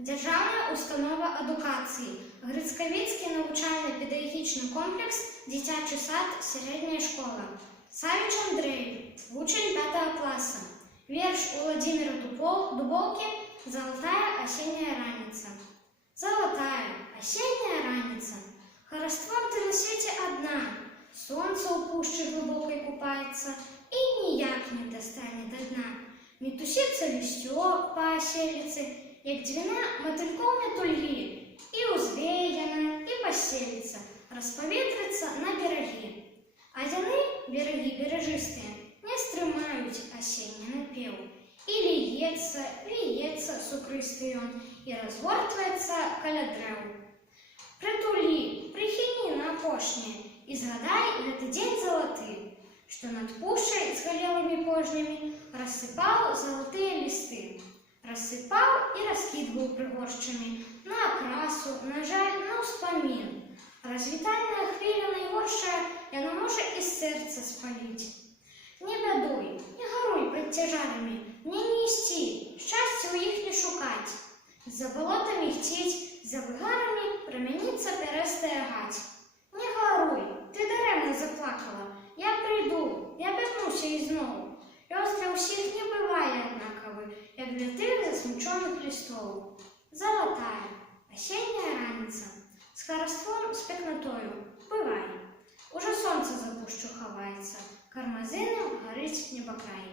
Дзяржаўная установа адукацыі, Грыцкавіцкі навучальна-педагагічны комплекс, дзіцячы сад, сярэдняя школа. Савіч Андрэй, вучань 5 класа. Верш Владимира Дуболки «Золотая осенняя раница». Золотая осенняя раница, хараством ты на свете одна, солнце у пушчы глубокой купается и ніяк не достанет до дна. Метусится листёк по оселице, як дзвіна мотыльком метульги, и узвее яна, и поселится, расповетрится на бераги. А яны, бераги бережистые, не стрымаюць асенні напеў. И льется сукрысты ён, и разгортваецца каля дрэў. Прытулі, прыхіні на апошняе, и згадай гэты дзень залаты, што над пушчай з галелымі пожнямі рассыпаў залатыя лісты. Рассыпаў и раскидываў прыгоршчамі на акрасу, на жаль, на ўспамін. Развітальная хвіля найгоршая, яна можа і сэрца спаліць. Не бядуй, не гаруй пред цяжарамі, мне не ісці, шчасця ў іх не шукаць. За балотамі хціць, за выгарамі прамяніцца пярэстая гаць. Не гаруй, ты дарэмна заплакала, я прыйду, я вярнуся ізноў. Лёс для ўсіх не бывае аднакавы, як для тых засмучоных лістоў. Золотая осенняя раніца, з хараством, з пекнатою, бывай. Уже сонце за пушчу хаваецца, кармазыном гарыць небакрай.